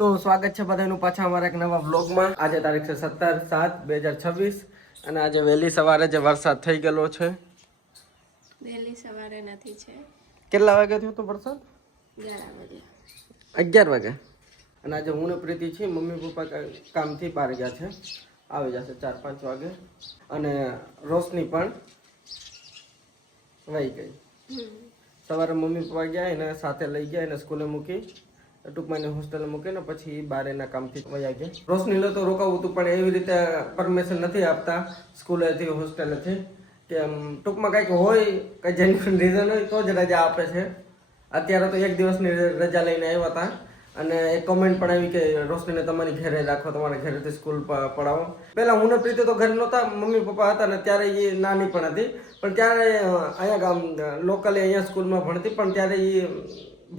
તો સ્વાગત છે બધાનું પાછા અમારા એક નવા વ્લોગમાં। આજે તારીખ છે 17/7/2026 અને આજે વહેલી સવારે જે વરસાદ થઈ ગયેલો છે। વહેલી સવારે નથી છે, કેટલા વાગે થયો તો વરસાદ? 11 વાગે। અને આજે હું ને પ્રીતિ છીએ, મમ્મી પપ્પા કામથી બહાર ગયા છે, આવી જશે 4-5 વાગે। અને રોશની પણ વહી ગઈ। સવારે મમ્મી પપ્પા ગયા, એને સાથે લઈ ગયા, એને સ્કૂલે મૂકી, ટૂંકમાં એને હોસ્ટેલે મૂકીને પછી બહાર એના કામથી વયા ગયા। રોશનીને તો રોકાવું હતું પણ એવી રીતે પરમિશન નથી આપતા સ્કૂલેથી હોસ્ટેલેથી, કે ટૂંકમાં કંઈક હોય, કંઈ જેન્યુઅન રીઝન હોય તો જ રજા આપે છે। અત્યારે તો 1 દિવસની રજા લઈને આવ્યા હતા અને એક કમેન્ટ પણ આવી કે રોશનીને તમારી ઘરે રાખો, તમારા ઘરેથી સ્કૂલ પડાવો। પહેલાં હું ને પ્રીતિ તો ઘરે નહોતા, મમ્મી પપ્પા હતા ને ત્યારે એ નાની પણ હતી, પણ ત્યારે અહીંયા લોકલી અહીંયા સ્કૂલમાં ભણતી, પણ ત્યારે એ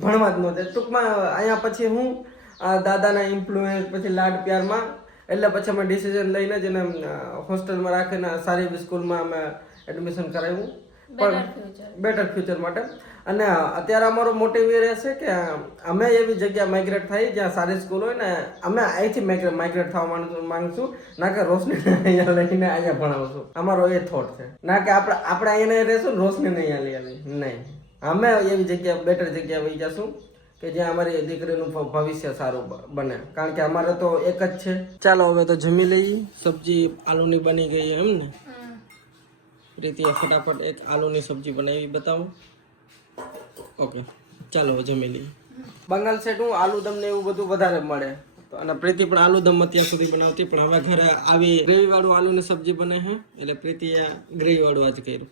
ભણવા જ નહોતી। ટૂંકમાં અહીંયા પછી હું દાદાના ઇન્ફ્લુએન્સ પછી લાડ પ્યારમાં એટલે પછી અમે ડિસિઝન લઈને જ એને હોસ્ટેલમાં રાખીને સારી એવી સ્કૂલમાં અમે એડમિશન કરાવ્યું, પણ બેટર ફ્યુચર માટે। અને અત્યારે અમારો મોટિવ એ રહેશે કે અમે એવી જગ્યા માઇગ્રેટ થઈ જ્યાં સારી સ્કૂલ હોય ને, અમે અહીંથી માઇગ્રેટ થવા માંગશું, ના કે રોશનીને અહીંયા લઈને અહીંયા ભણાવશું। અમારો એ થોટ છે, ના કે આપણે અહીંયા રહેશું ને રોશનીને અહીંયા લઈ આવી, નહીં, અમે એવી જગ્યા બેટર જગ્યા વહી જશું કે જ્યાં અમારી દીકરીનું ભવિષ્ય સારું બને, કારણ કે અમારે તો એક જ છે। ચાલો હવે તો જમી લઈએ। સબ્જી આલુની બની ગઈ એમ ને પ્રીતિએ ફટાફટ એક આલુની સબ્જી બનાવી, બતાવો। ઓકે ચાલો હવે જમી લઈએ। બંગાળ સાઈડ આલુદમ ને એવું બધું વધારે મળે, અને પ્રીતિ પણ આલુદમ અત્યાર સુધી બનાવતી, પણ હવે ઘરે આવી ગ્રેવી વાળું આલુની સબ્જી બને છે એટલે પ્રીતિએ ગ્રેવી વાળું આજ કર્યું।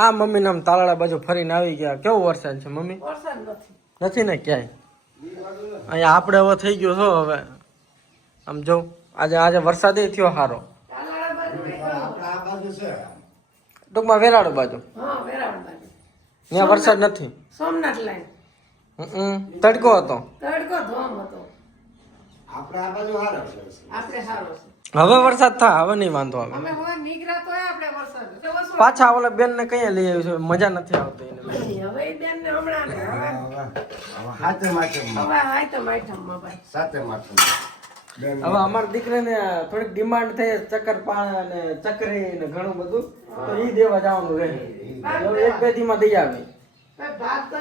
આ મમ્મી નામ તાલાળા બાજુ ફરીને આવી ગયા। કેવો વરસાદ છે મમ્મી? વરસાદ નથી ને ક્યાંય? અહીંયા આપણે હવે થઈ ગયો છો, હવે આમ જો આજે વરસાદ થયો સારો, ટૂંકમાં વેરાળો બાજુ ત્યાં વરસાદ નથી, સોમનાથ લાઈન તડકો હતો, ધોમ હતો, આપણે સારો છે। હવે વરસાદ થાય, હવે નહીં વાંધો આવે। અમે હવે નીકળ્યા તો આપણે વરસાદ પાછા ઓલા બેન ને કઈ લઈ આવી છે, મજા નથી આવતી એને। હવે એ બેન ને હમણાં હવે અમારી દીકરીને થોડીક ડિમાન્ડ થઈ ચક્કરપાણ અને ચકરી ને ઘણું બધું, તો ઈ દેવા જવાનું રહે, 1-2 દી માં દઈ આવી। ભાત તો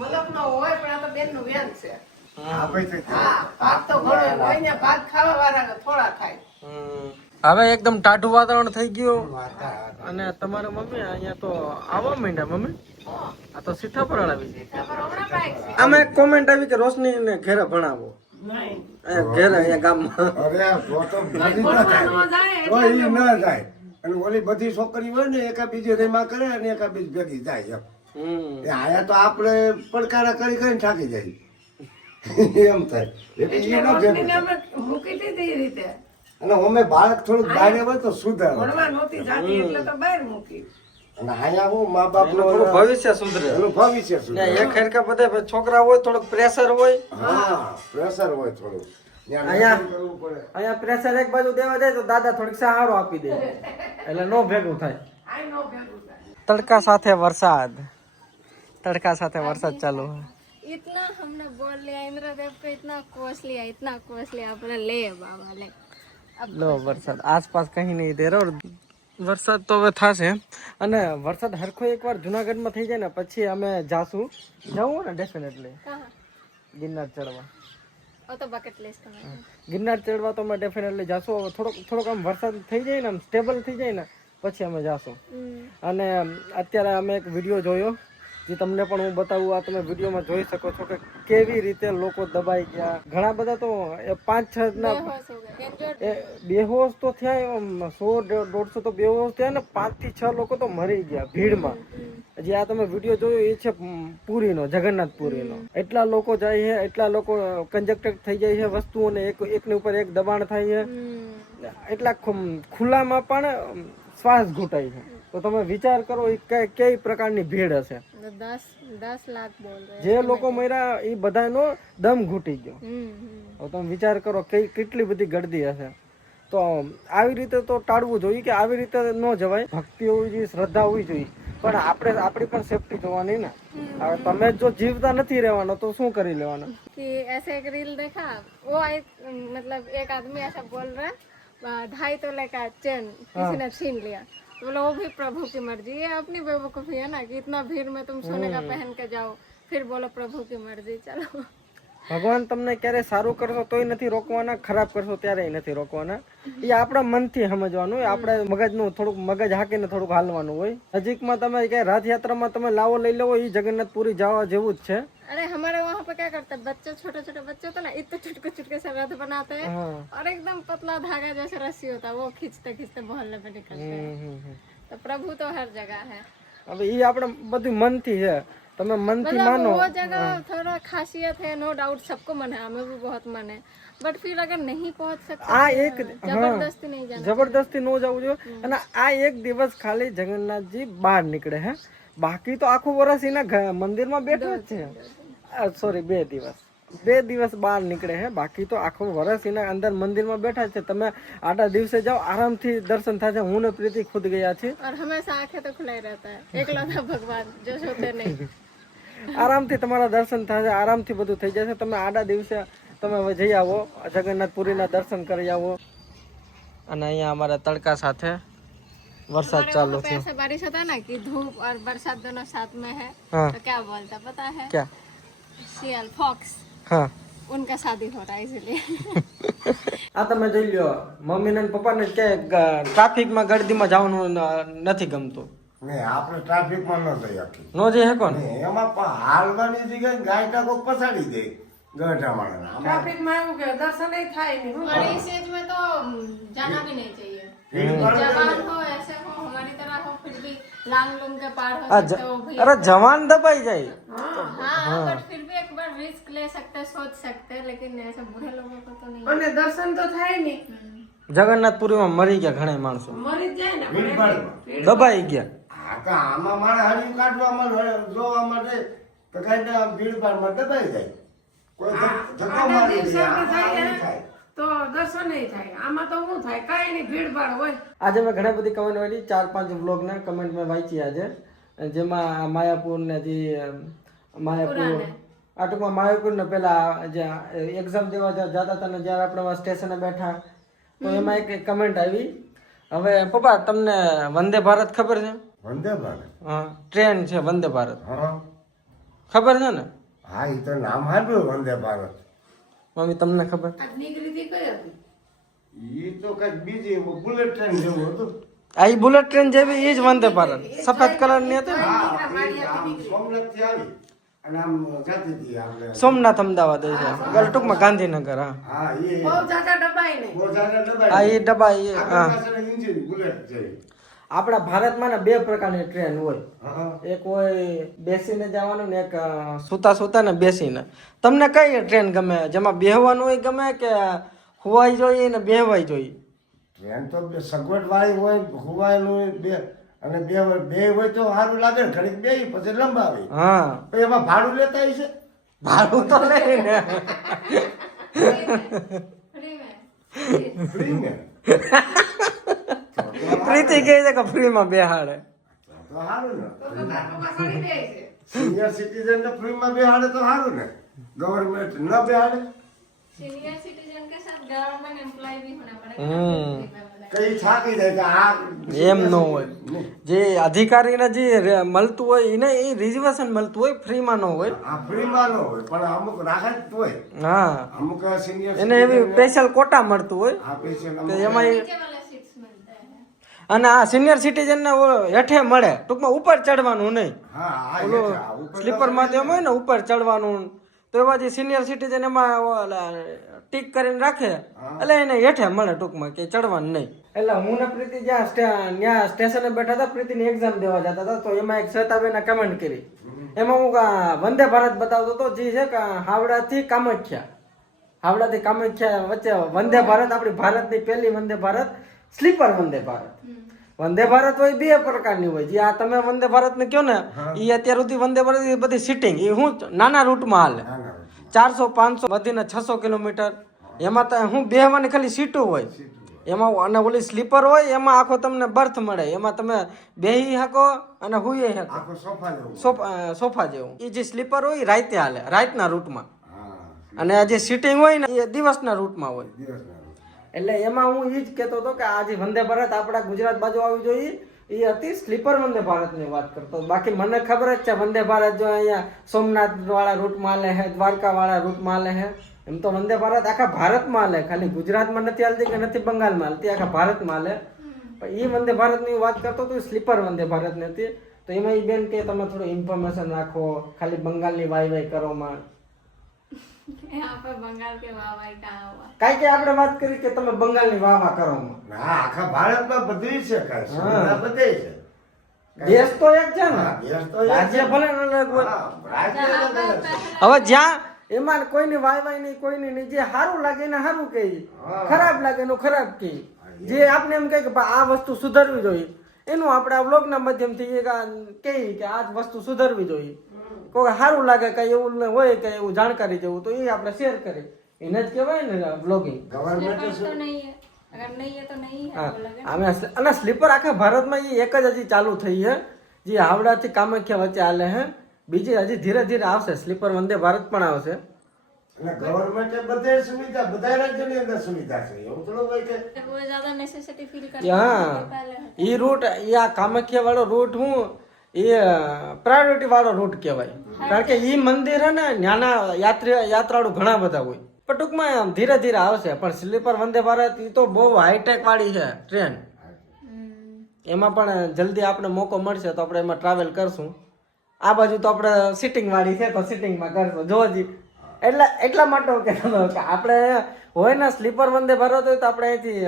મતલબ નો હોય, પણ આ તો બેન નું વેન છે। ભાત તો ઘણો હોય ને, ભાત ખાવા વાળા થોડા ખાય। હવે એકદમ ટાઢું વાતાવરણ થઈ ગયું, અને તમારા મમ્મી અહીંયા તો આવવા માંડ્યા। મમ્મી આ તો સીતાફળ આવી છે। આમાં એક કોમેન્ટ આવી કે રોશની ને ઘરે ભણાવો, ઘરે અહીંયા ગામમાં ઓલી બધી છોકરી હોય ને એકા બીજી રેમાં કરે અને એકા બીજી ભેગી જાય એમ। આયા તો આપણે પડકારા કરી કરીને થાકી જાય એમ થાય, મૂકી દીધી એ રીતે, અને અમે બાળક થોડુંક બહાર હોય તો સુધારે, ભણવા નહોતી જાતી એટલે તો બહાર મૂકી। અને અહીંયા હું મા બાપ થોડું ભવિષ્ય સુધરે, એનું ભવિષ્ય સુધરે। એક ખરેખર બધા છોકરા હોય થોડુંક પ્રેશર હોય, હા પ્રેશર હોય થોડું, અહીંયા પ્રેશર એક બાજુ દેવા જાય તો દાદા થોડીક સહારો આપી દે એટલે નો ભેગું થાય। તડકા સાથે વરસાદ, तड़का साथे वरसाद चालू है। इतना हमने बोल लिया इंद्रदेव को, इतना कोसली आपने ले बाबा ले लो वरसाद आसपास कहीं नहीं दे रहा, और वरसाद तो હવે થશે। અને વરસાદ હરખો એકવાર જુનાગઢમાં થઈ જાય ને પછી અમે જાશું, જવું ને ડેફિનેટલી ગિરનાર ચડવા। ઓ તો બકેટ લિસ્ટ માં ગિરનાર ચડવા તો અમે ડેફિનેટલી જાશું। થોડોક આમ વરસાદ થઈ જાય ને, આમ સ્ટેબલ થઈ જાય ને પછી અમે જાશું। અને અત્યારે અમે એક વિડીયો જોયો, જે તમને પણ હું બતાવું, આ તમે વિડીયોમાં જોઈ શકો છો કે કેવી રીતે લોકો દબાઈ ગયા। ઘણા બધા તો 5-6 ના બેહોશ તો થયા, 100-150 તો બેહોશ થયા ને, 5 થી 6 લોકો તો મરી ગયા ભીડમાં। જે આ તમે વિડીયો જોયો એ છે પુરીનો, જગન્નાથ પુરીનો। એટલા લોકો જાય છે, એટલા લોકો કંજક્ટેડ થઈ જાય છે વસ્તુઓને, એકની ઉપર એક દબાણ થાય છે, એટલા ખુલ્લામાં પણ શ્વાસ ઘૂંટાય છે। તો તમે વિચાર કરો એ કઈ પ્રકારની ભીડ હશે। 10 લાખ બોલ રહે, જે લોકો મર્યા એ બધાનો દમ ઘૂટી ગયો। હવે તમે વિચાર કરો કેટલી બધી ગર્દી હશે। તો આવી રીતે તો ટાળવું જોઈએ, કે આવી રીતે ન જવાય, ભક્તિ હોવી જોઈએ, શ્રદ્ધા હોવી જોઈએ। પણ આપણી પણ સેફટી જોવાની ને. હવે તમે જો જીવતા નથી રહેવાનો તો શું કરી લેવાનું? कि ऐसे एक रील देखा, वो एक मतलब एक आदमी ऐसा बोल रहा है 2.5 तोले का चेन किसी ने छीन लिया, तो बोला वो भी प्रभु की मर्जी। ये अपनी बेवकूफ़ी है ना कि इतना भीड़ में तुम सोने का पहन के जाओ, फिर बोलो प्रभु की मर्जी। चलो, ભગવાન તમને ક્યારે સારું કરશો તોય નથી રોકવાના, ખરાબ કરશો ત્યારે નથી રોકવાના. એ આપણા મનથી સમજવાનું હોય, આપણે મગજનું થોડુંક મગજ હાકીને થોડુંક હાલવાનું હોય. નજીકમાં તમે કઈ રથયાત્રામાં તમે લાવો લઈ લેવો, એ જગન્નાથપુરી જવા જેવું જ છે. अरे हमारे वहाँ पे क्या करते हैं बच्चे, छोटे छोटे बच्चे होते हैं ना, इतने चुटके चुटके से रथ बनाते हैं और एकदम पतला धागा जैसे रस्सी होता है, वो खींचते खींचते मोहल्ले में निकलते हैं। तो प्रभु तो हर जगह है। હવે એ આપણે બધું મનથી છે, તમે મનથી માનો. वो जगह थोड़ा खासियत है, नो डाउट, सबको मन है, हमें भी बहुत मन है, बट फिर अगर नहीं पहुंच सकते આ એક जबरदस्ती नहीं जाना। જબરદસ્તી ન જવું જોઈએ. અને આ એક દિવસ ખાલી જગન્નાથજી બહાર નીકળે હે, બાકી તો આખું વર્ષ એના મંદિરમાં બેઠા જ છે. સોરી, 2 દિવસ બહાર નીકળે હે, બાકી તો આખું વર્ષ એના અંદર મંદિરમાં બેઠા છે. તમે આડા દિવસે જાઓ, આરામથી દર્શન થાય છે. હું ને પ્રીતિ ખુદ ગયા છીએ. और हमेशा आंखें तो खुला ही रहता है, एकलौता भगवान जो सोते नहीं। આરામથી તમારા દર્શન થાય છે, આરામથી બધું થઈ જાય છે. તમે આડા દિવસે તમે હવે જઈ આવો, જગન્નાથપુરીના દર્શન કરી આવો. અને અહીંયા અમારા તડકા સાથે વરસાદ ચાલુ છે. ऐसा बारिश होता है ना कि धूप और बरसात दोनों साथ में है, हाँ। तो क्या बोलता पता है? ક્યાં? शियाल, फॉक्स, હા, उनका शादी हो रहा है इसलिए। આ તમે જોઈ લ્યો, મમ્મી ને પપ્પાને કે ટ્રાફિકમાં ગળદીમાં જવાનું નથી ગમતું. ને આપણે ટ્રાફિકમાં ન થઈ આપી નો જઈ શકો ને. એમાં પણ હાલવાની જગ્યાએ ગાય ટાકો પછાડી દે ગઢા માણસ. ટ્રાફિકમાં એવું કે દર્શન ય થાય નહીં. और इस एज में तो जाना भी नहीं चाहिए। ભીડ जवान हो, ऐसे हो, हमारी तरह हो, फिर भी लांग लूंग के पार हो આ सकते हो भी। અરે જવાન દબાઈ જાય. हाँ, बट फिर भी एक बार रिस्क ले सकते, सोच सकते, लेकिन ऐसे बूढ़े लोगों को तो नहीं। અને દર્શન તો થાય નહીં, જગન્નાથપુરીમાં મરી ગયા ઘણા માણસો, મરી જ જાય ને. ભીડભાડમાં. દબાઈ ગયા. હા તો આમાં મારે હરિયું કાઢવામાં જોવામાં રહે તો કઈ ભીડભાડમાં દબાઈ જાય. કોઈ ધક્કો આડા મારી દિવસે દે, આપણે આમાં જઈએ આવું થાય. તો દર્શન ય થાય. આમાં તો શું થાય? કાંઈ નહીં, ભીડભાડ હોય. આજે મેં ઘણા બધી કમેન્ટ વાળી 4-5 વ્લોગના કમેન્ટ મેં વાંચી આજે, જેમાં માયાપુર ને જે માયાપુર આ ટૂંકમાં માયાપુર ને પેલા જે એક્ઝામ દેવા જતા હતા ને જ્યારે આપણે સ્ટેશને બેઠા તો એમાં એક કમેન્ટ આવી. હવે પપ્પા તમને વંદે ભારત ખબર છે? વંદે ભારત. હા, ટ્રેન છે વંદે ભારત, હા ખબર છે ને? હા, એ તો નામ સાંભળ્યું વંદે ભારત. મમ્મી તમને ખબર? આ નીકળી હતી કઈ હતી? એ તો કઈક બીજી બુલેટ ટ્રેન જેવું હતું. આ ઈ બુલેટ ટ્રેન જેવી એ જ વંદે ભારત, સફેદ કલર ની હતી ને. હા, એ આમ સોમનાથથી આવી અને આમ જાતી હતી આપણે. સોમનાથ અમદાવાદ એ છે, ટૂંકમાં ગાંધીનગર. હા હા, એ બહુ જાજા ડબાઈ નહીં. બહુ જાજા દબાઈ. આ એ ડબ્બા એ હા. આગળ પાછળ એન્જિન બુલેટ જેવી. આપણા ભારતમાં ને 2 પ્રકારની ટ્રેન હોય, હા, એક હોય બેસીને જવાનું ને એક સુતા સુતા ને બેસીને. તમને કઈ ટ્રેન ગમે, જેમાં બેહવાનું હોય ગમે કે હુવાઈ જોઈએ ને બેહવાઈ જોઈએ? ટ્રેન તો સગવડ વાળી હોય, હુવાયેલું હોય બે અને બે હોય તો સારું લાગે ને. ઘડીક બે પછી લંબાવી હા, પછી એમાં ભાડું લેતા હોય છે. ભાડું તો લઈને फ्री में। ફ્રી ને પ્રીતિ કહે છે કે ફ્રીમાં બેહાડે. તો સારું ને. તો તારું પાછળ દે છે. સિનિયર સિટીઝન ને ફ્રીમાં બેહાડે તો સારું ને. ગવર્મેન્ટ ન બેહાડે सीनियर सिटीजन के साथ गवर्नमेंट एम्प्लॉय भी होना पड़ेगा। કઈ થાકી જાય કે આ એમ ન હોય. જે અધિકારીને જે મળતું હોય એને એ રિઝર્વેશન મળતું હોય, ફ્રીમાં ન હોય. આ ફ્રીમાં ન હોય પણ અમુક રાહત હોય. હા, અમુક સિનિયર એને એવી સ્પેશિયલ કોટા મળતું હોય આ પૈસા કે એમાં એ- नीचे वाले सीट्स मिलते हैं। અને આ સિનિયર સિટીઝન ને હેઠે મળે, ટૂંકમાં ઉપર ચડવાનું નહીં. હા હા એ ઓલો છે. આ ઉપર સ્લીપર માં એમ હોય ને ઉપર ચડવાનું, તો એવા જે સિનિયર સિટીઝન એમાં ઓલા ટીક કરીને રાખે એટલે એને હેઠે મળે, ટૂંકમાં કે ચડવાનું નહીં. એટલે હું ને પ્રીતિ જ્યાં સ્ટેશને બેઠા હતા, પ્રીતિની એક્ઝામ દેવા જતા હતા, તો એમાં એક શ્વેતાબેને કમેન્ટ કરી. એમાં હું વંદે ભારત બતાવતો હતો, જે છે કે હાવડાથી કામાખ્યા વચ્ચે વંદે ભારત, આપણી ભારતની પહેલી વંદે ભારત, સ્લીપર વંદે ભારત. વંદે ભારત હોય 2 પ્રકારની હોય. જે આ તમે વંદે ભારત ને કયો ને, એ અત્યાર સુધી વંદે ભારત એ બધી સિટિંગ એ હું નાના રૂટમાં હાલે, 400-500 વધીને 600 કિલોમીટર. એમાં તો હું બેહવાની ખાલી સીટો હોય, એમાં અને ઓલી સ્લીપર હોય એમાં આખો તમને બર્થ મળે, એમાં તમે બેહી શકો અને હુઈ શકો, આખો સોફા જેવું. સોફા જેવું. એ જે સ્લીપર હોય એ રાતે હાલે, રાતના રૂટમાં, હા, અને આ જે સીટિંગ હોય ને એ દિવસના રૂટમાં હોય. દિવસના. એટલે એમાં હું એ જ કહેતો હતો કે આ જે વંદે ભારત આપણા ગુજરાત બાજુ આવી જોઈએ એ હતી સ્લીપર વંદે ભારતની વાત કરતો. બાકી મને ખબર જ છે વંદે ભારત જો અહીંયા સોમનાથ વાળા રૂટમાં હાલે છે, દ્વારકા વાળા રૂટમાં હાલે છે. એમ તો વંદે ભારત આખા ભારતમાં હાલે, ખાલી ગુજરાતમાં નથી હાલતી કે નથી બંગાળમાં હાલતી, આખા ભારતમાં હાલે. પણ એ વંદે ભારતની વાત કરતો તો સ્લીપર વંદે ભારતની હતી. તો એમાં એ બેન કે તમે થોડું ઇન્ફોર્મેશન રાખો, ખાલી બંગાળની વાય વાય કરોમાં. यहाँ पे बंगाल के वाह वाह कहाँ हुआ। કાંઈ કે આપણે વાત કરી કે તમે બંગાળની વાહ વાહ કરોમાં. હા, આખા ભારતમાં બધું છે, કાંઈ સુવિધા બધે છે. દેશ તો એક છે ને, હા, દેશ તો એક રાજ્ય છે. ભલે ને અલગ હોય. હા, રાજ્ય અલગ અલગ છે. હવે જ્યાં એમાં કોઈની વાય વાય નહીં, કોઈની નહીં, જે સારું લાગે એને સારું કહે, ખરાબ લાગે એનું ખરાબ કહે. જે આપણે એમ કહે કે ભાઈ આ વસ્તુ સુધરવી જોઈએ, એનું આપણે આ વ્લોગના માધ્યમથી કહીએ કે આ વસ્તુ સુધરવી જોઈએ. કોઈ સારું લાગે કઈ એવું હોય કે એવું જાણકારી જેવું તો એ આપણે શેર કરીએ, એને જ કહેવાય ને વ્લોગિંગ. ગવર્મેન્ટ स्लीपर्स तो नहीं है, अगर नहीं है तो नहीं है હા, बोलोगे। અને સ્લીપર આખા ભારતમાં એ એક જ હજી ચાલુ થઈ છે, જે હાવડાથી કામાખ્યા વચ્ચે હાલે છે. બીજી હજી ધીરે ધીરે આવશે, સ્લીપર વંદે ભારત પણ આવશે. અને ગવર્મેન્ટે બધે સુવિધા, બધા રાજ્યની અંદર સુવિધા છે. એવું થોડું હોય કે वो ज्यादा नेसेसिटी फील करते હા, हैं पहले। એ રૂટ એ આ કામાખ્યા વાળો રૂટ હું એ પ્રાયોરિટી વાળો રૂટ કહેવાય. કારણ કે એ મંદિર હે ને નાના યાત્રાળુ ઘણા બધા હોય. પણ ટૂંકમાં આમ ધીરે ધીરે આવશે. પણ સ્લીપર વંદે ભારત એ તો બહુ હાઈટેક વાળી છે ટ્રેન. એમાં પણ જલ્દી આપણે મોકો મળશે તો આપણે એમાં ટ્રાવેલ કરશું. આ બાજુ તો આપણે સિટિંગ વાળી છે તો સિટિંગમાં કરશું જોજી. એટલા માટે હું કહેતો હતો કે આપણે હોય ને સ્લીપર વંદે ભારત હોય તો આપણે અહીંથી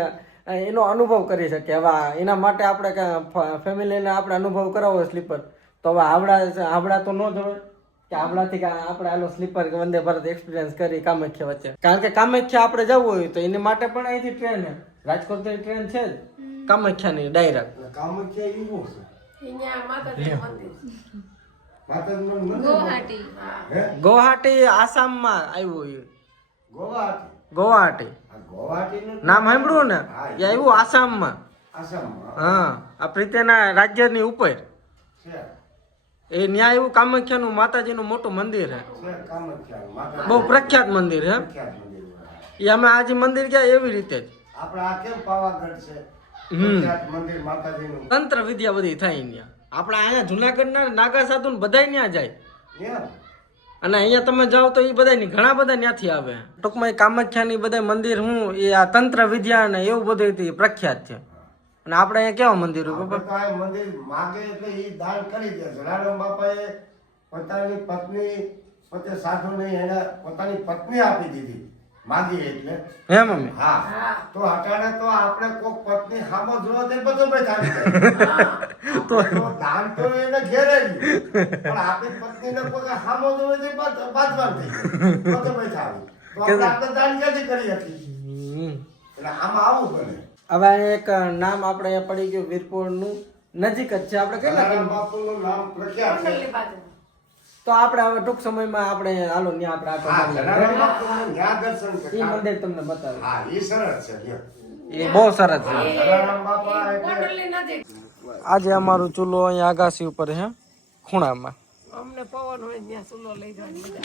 એનો અનુભવ કરી શકીએ. હવે એના માટે આપણે ફેમિલીને આપણે અનુભવ કરાવો સ્લીપર તો હવે હાવડા તો ન જ હોય કે હાવડાથી આપણે આલો સ્લીપર વંદે ભારત એક્સપિરિયન્સ કરી કામાખ્યા વચ્ચે. કારણ કે કામાખ્યા આપણે જવું હોય તો એની માટે પણ અહીંથી ટ્રેન છે, રાજકોટથી ટ્રેન છે જ કામાખ્યાની ડાયરેક્ટ. કામાખ્યા એવું છે. અહીંયા માતાજીનું મંદિર. માતાજીનું મંદિર. गुवाहाटी। હે? ગુવાહાટી આસામમાં આવ્યું એ. ગુવાહાટી. ગુવાહાટી આ ગુવાહાટીનું નામ સાંભળ્યું ને, હા, એ આવ્યું આસામમાં. આસામમાં હા, આ પ્રીતિના રાજ્યની ઉપર છે. એ ન્યા એવું કામાખ્યાનું માતાજીનું મોટું મંદિર છે, છે કામાખ્યાનું માતા. બહુ પ્રખ્યાત મંદિર છે. પ્રખ્યાત મંદિર. એ અમે આજે મંદિર ગયા એવી રીતે જ આપણે આ કેમ પાવાગઢ છે હમ. પ્રખ્યાત મંદિર માતાજીનું. તંત્ર વિદ્યા બધી થાય ત્યાં. આપણે અહીંયા જુનાગઢના નાગા સાધુ ને બધા ત્યાં જાય, એમ? અને અહીંયા તમે જાઓ તો એ બધા ઘણા બધા ત્યાંથી આવે. ટૂંકમાં એ કામાખ્યાની બધા મંદિર હું એ આ તંત્ર વિદ્યા ને એવું બધું પ્રખ્યાત છે. અને આપણે અહીંયા કેવા મંદિર આપણે તો આ મંદિર માગે એટલે ઈ દાન કરી દે. જલારામ બાપાએ પોતાની પત્ની પોતે સાધુ નહીં એને પોતાની પત્ની આપી દીધી માગી એટલે. હે મમ્મી? હા, તો હટાણે તો આપણે કોક પત્ની સામો જોવો તે બધું ભાઈ થાવી જાય. તો દાન તો એને ઘેરે રહ્યું. પણ આપણી પત્નીને કોઈ સામો જોવે તે બાદબાદ થઈ જાય. બધું ભાઈ થાવી. તો આપણે દાન ક્યાંથી કરી હતી? એટલે આમાં આવું બને. હવે એક નામ આપણે અહીંયા પડી ગયું વીરપુરનું, નજીક જ છે. આપણે કેટલા જલારામ બાપુનું નામ પ્રખ્યાત છે. ગોંડલની બાજુ. તો આપણે હવે ટૂંક સમયમાં આપણે હાલો ત્યાં હા, આપણે જલારામ બાપુનું ન્યા દર્શન એ કરતા. મંદિર તમને બતાવ્યું. હા, ઈ સરસ છે લ્યો. એ બહુ સરસ છે. જલારામ બાપા એટલે ગોંડલની નજીક. આજે અમારું ચૂલો અહીંયા આગાસી ઉપર છે ખૂણામાં. અમને પવન હોય ત્યાં ચૂલો લઈ જવાની મજા.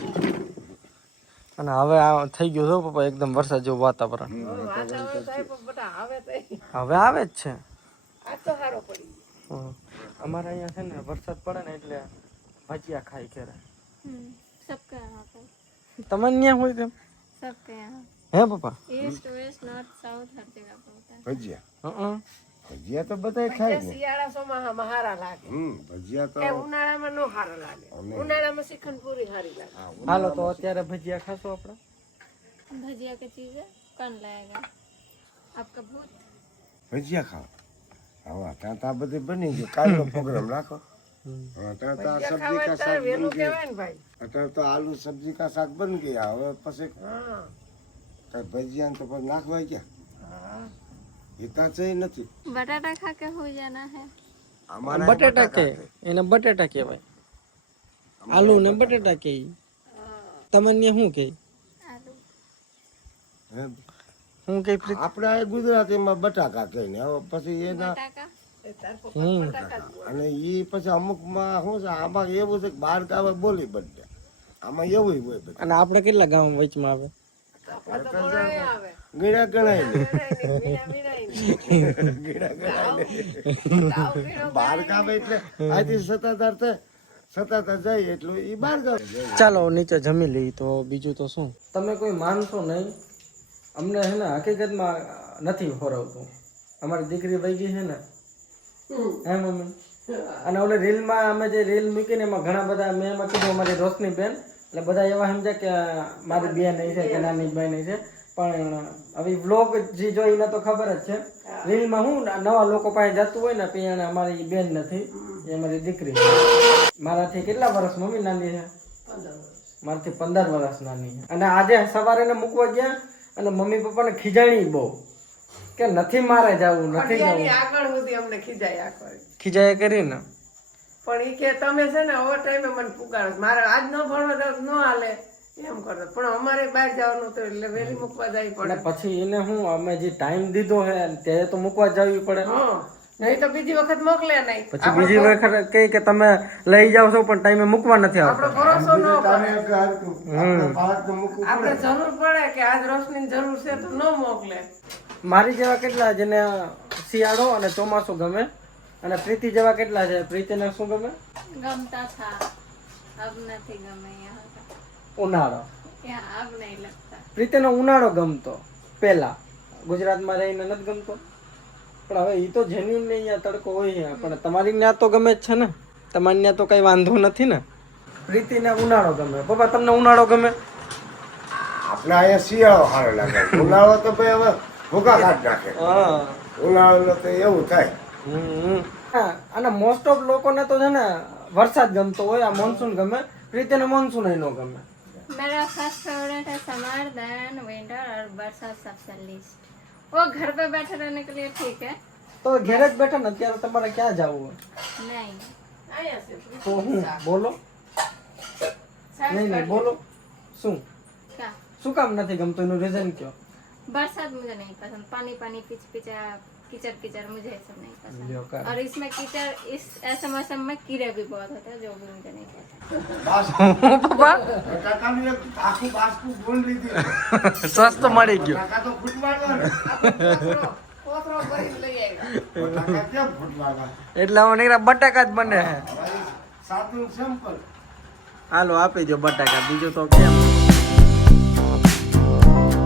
અને હવે આ થઈ ગયું છે પપ્પા એકદમ વરસાદ જેવું વાતાવરણ. વાતાવરણ સાહેબ બધા આવે તો હવે આવે જ છે. આ તો સારો પડી. અમારે અહીંયા છે ને વરસાદ પડે ને એટલે ભજીયા ખાઈ કરે. सबके यहाँ पे, તમને ત્યાં હોય તેમ सबके यहाँ, હે પપ્પા? ईस्ट वेस्ट नॉर्थ साउथ हर जगह पे होता है। ભજીયા હં. ભજીયા તો બધાય ખાય ને. શિયાળા ચોમાસામાં હારા લાગે. ભજીયા તો એ ઉનાળામાં નો હારા લાગે. ઉનાળામાં શ્રીખંડ પૂરી હારી લાગે. હાલો તો અત્યારે ભજીયા ખાશો આપણે. भजिया की चीजें कौन लाएगा? आपका भूत। ભજીયા ખાઓ. હવે ત્યાં તો આ બધી બની ગયું. કાલનો પ્રોગ્રામ રાખો. અત્યારે તો આ સબ્જી કા શાક બન વેલું ગઈ. કહેવાય ને ભાઈ. અત્યારે તો આલુ સબ્જી કા શાક બન ગયા. હવે પછી હા. કઈ ભજીયા તો પછી નાખવાય ક્યાં? એ તો છે નથી. बटाटा खा के हो जाना है। અમારા બટેટા કે એને બટેટા કહેવાય. આલુ ને બટેટા કે તમને શું કે? आलू। હે? હું કઈ પ્રીત આપણે આ ગુજરાતીમાં બટાકા કહીને હવે પછી એના બટાકા અને એ પછી અમુકમાં શું છે આમાં એવું છે કે બહાર ગાવે બોલી બધે આમાં એવું હોય બધું અને આપણે કેટલા ગામ વચમાં આવે ગીડા ગણાય ને બહાર ગાવે એટલે આથી સતાધાર જાય એટલું એ બહાર ગાવે ચાલો નીચે જમી લઈ તો બીજું તો શું તમે કોઈ માનશો નહીં અમને હે ને હકીકતમાં નથી ખોરાવતું અમારી દીકરી વહી ગઈ છે ને હે મમ્મી અને ઓલે રીલમાં અમે જે રીલ મૂકીને એમાં ઘણા બધા મેં એમાં કીધું અમારી રોશની બેન એટલે બધા એવા સમજ્યા કે મારી બેન નહીં છે કે નાની બેન નહીં છે પણ હવે વ્લોગ જે જોઈને તો ખબર જ છે રીલમાં હું નવા લોકો પાસે જતું હોય ને પછી એને અમારી બેન નથી એ અમારી દીકરી મારાથી કેટલા વર્ષ મમ્મી નાની છે મારાથી 15 વર્ષ નાની છે અને આજે સવારે ને મૂકવા ગયા અને મમ્મી પપ્પાને ખીજાણી બહુ કે નથી મારે જવું નથી જવું આગળ સુધી અમને ખીજાય ખીજાય કરીને પણ ઈ કે તમે છે ને ઓવર ટાઈમે મને પુકારો મારે આજ ન ભણવા તો ન હાલે એમ કરતો પણ અમારે બહાર જવાનું તો એટલે વહેલી મૂકવા જવી અને પડે પછી એને હું અમે જે ટાઈમ દીધો હે ત્યારે તો મૂકવા જવી પડે નહીં તો બીજી વખત મોકલે નહીં પછી બીજી વખત કઈ કે તમે લઈ જાવ છો પણ ટાઈમે મૂકવા નથી આપણો આવતા ભરોસો ન કરે મૂકવું આપણે જરૂર પડે કે આજ રોશની જરૂર છે તો ન મોકલે મારી જેવા કેટલા જેને શિયાળો અને ચોમાસું ગમે અને પ્રીતિ જેવા કેટલા છે પ્રીતિને શું ગમે गमता था अब नहीं गमे यहाँ का ઉનાળો यहाँ अब नहीं लगता પ્રીતિનો ઉનાળો ગમતો પહેલા ગુજરાતમાં રહીને નથી ગમતો પણ હવે એ તો જેન્યુન ને અહીંયા તડકો હોય છે પણ તમારી ત્યાં તો ગમે જ છે ને તમારી ત્યાં તો કઈ વાંધો નથી ને પ્રીતિને ઉનાળો ગમે પપ્પા તમને ઉનાળો ગમે આપણે અહીંયા શિયાળો સારો લાગે ઉનાળો તો ભાઈ હવે ભૂકા કાઢ નાખે હા ઉનાળો તો એવું થાય હા અને મોસ્ટ ઓફ લોકોને તો છે ને વરસાદ ગમતો હોય આ મોનસૂન ગમે પ્રીતિને મોનસૂન ય ન ગમે मेरा फर्स्ट फेवरेट है समर देन विंटर और बरसात सबसे लीस्ट वो घर पे बैठे रहने के लिए ठीक है તો ઘેર જ બેઠા ને અત્યારે તમારે ક્યાં જવું હોય नहीं અહીંયા છે તો હું બોલો નહીં નહીં બોલો શું क्या શું કામ નથી ગમતું એનું રીઝન કયો बरसात मुझे नहीं पसंद पानी पानी पिच पिचा कीचड़ कीचड़ मुझे ये सब नहीं पसंद લ્યો કા. और इसमें कीचड़ इस ऐसे मौसम में कीड़े भी बहुत होते हैं जो भी मुझे नहीं पसंद પપ્પા કાકાની એક આખું બાસ્કું ગોળ લીધી સ્વસ્થ મળી ગયું કાકા તો ફૂટ મારવા ને કોથરો ભરીને લઈ આવ્યા કાકા કેમ ફૂટ મારવા એટલે હવે નીકળ્યા બટાકા જ બને છે સાદું સિમ્પલ હાલો આપી દો બટાકા બીજું તો કેમ